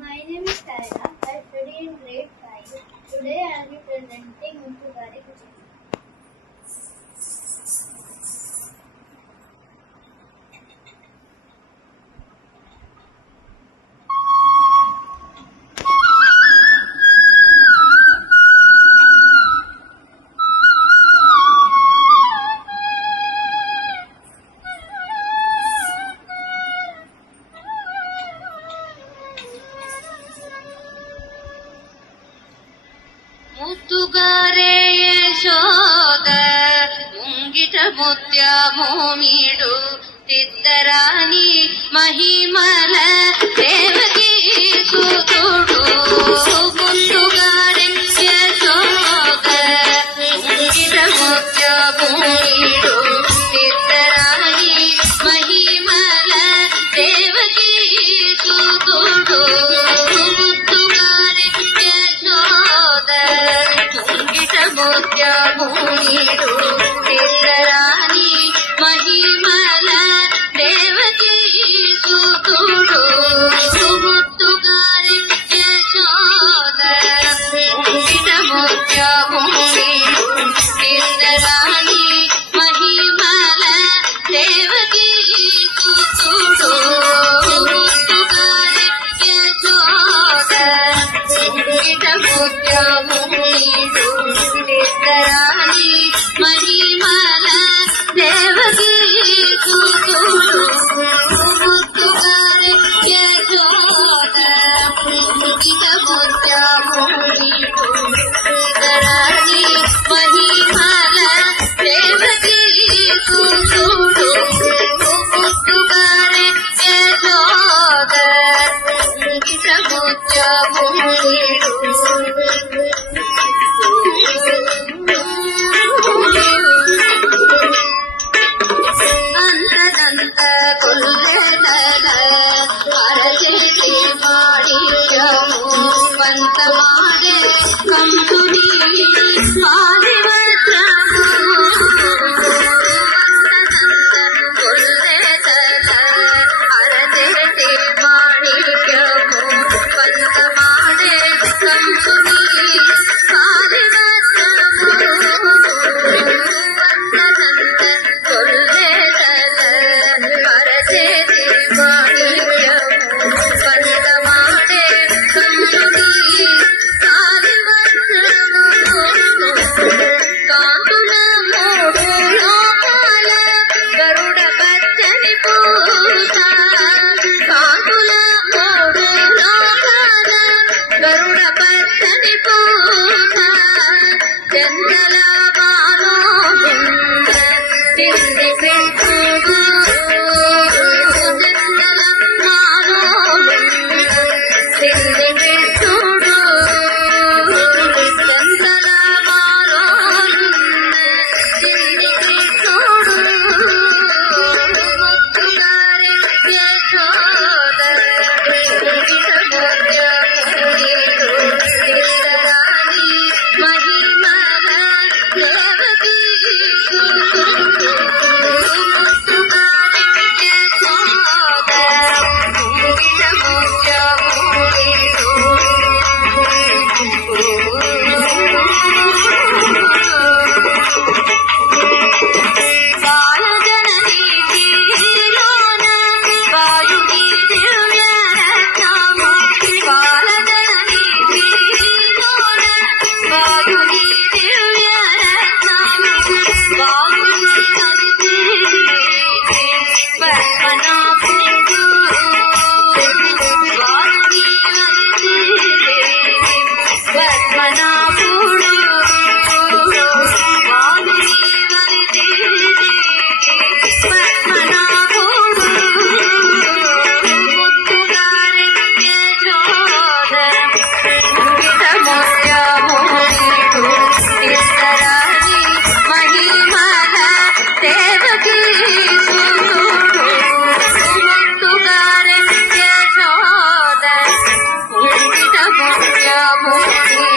My name is Sarah. I study in grade 5. Today I will be presenting Muttugare Kuchipudi. ಮುತ್ತುಗಾರೆ Yashoda ಮುಂಗಿಟ ಮುತ್ಯ ಮೋಮಿಡು ತಿದ್ದರಾಣಿ ಮಹಿಮಲ ದೇವಕಿ ಸುತುಡು ಮುತ್ತುಗಾರೆ ಯಶೋದ ಮುಂಗಿಟ ಮುತ್ಯ ಮೋಮಿಡು ತಿದ್ದರಾಣಿ ಮಹಿಮಲ ದೇವಕಿ ಸುತುಡು ಮುತ್ಯ ಭೂಮಿಡು ತಿದ್ದರಾಣಿ ಮಹಿಮಲ ದೇವಕಿ ಸುತುಡು ಮುತ್ತುಗಾರೆ ಯಶೋದ ಮುಂಗಿಟ ಮುತ್ಯ ಭೂಮಿಡು ತಿದ್ದರಾಣಿ ಮಹಿಮಲ ದೇವಕಿ ಸುತುಡು ಮುತ್ತುಗಾರೆ ಯಶೋದ ಮುಂಗಿಟ ಮುತ್ಯ ಭೂಮಿಡು ತಿದ್ದರಾಣಿ ಮಹಿಮಲ ದೇವಕಿ ಸುತುಡು ಮುತ್ತುಗಾರೆ ಯಶೋದ ಮುಂಗಿಟ ಮುತ್ಯ ಭೂಮಿಡು ತಿದ್ದರಾಣಿ ಮಹಿಮಲ ದೇವಕಿ ಸುತುಡು ಮುತ್ತುಗಾರೆ ಯಶೋದ ಮುಂಗಿಟ ಮುತ್ಯ ಭೂಮಿಡು ಅಂತದಂತ ಕೊಲ್ಲೆದಲ ಅರಚೆಸಿ ಮಾಡಿಯವು ಪಂತ ಮಾಡೆ ಕಂಸುಡಿ ಆದಿವತ್ರವು ಅಂತದಂತ ಕೊಲ್ಲೆದಲ ಅರಚೆಸಿ ಮಾಡಿಯವು ಪಂತ ಮಾಡೆ ಕಂಸುಡಿ గరుడ పచ్చని పూత చందల మానోబింద తిండి పెట్టుడు చందల మానోబింద తిండి పెట్టుడు చందల మానోబింద తిండి పెట్టుడు ముత్తుగారే యశోద ముంగిట ముత్య తిద్దరాణి మహిమల దేవకీ ముత్తుగారే యశోద ముంగిట ముత్య భూమిడు బాలజననీ తీలోన వాయుని దివ్య రత్నము బాలజననీ తీలోన వాయుని దివ్య రత్నము వాయుని కలిపి పద్మనాభుడు వాయుని కలిపి పద్మనాభుడు వాయుని కలిపి పద్మనాభుడు ముత్తుగారే యశోద ముంగిట ముత్య భూమిడు తిద్దరాణి మహిమల దేవకీ సుతుడు ముత్తుగారే యశోద ముంగిట ముత్య భూమిడు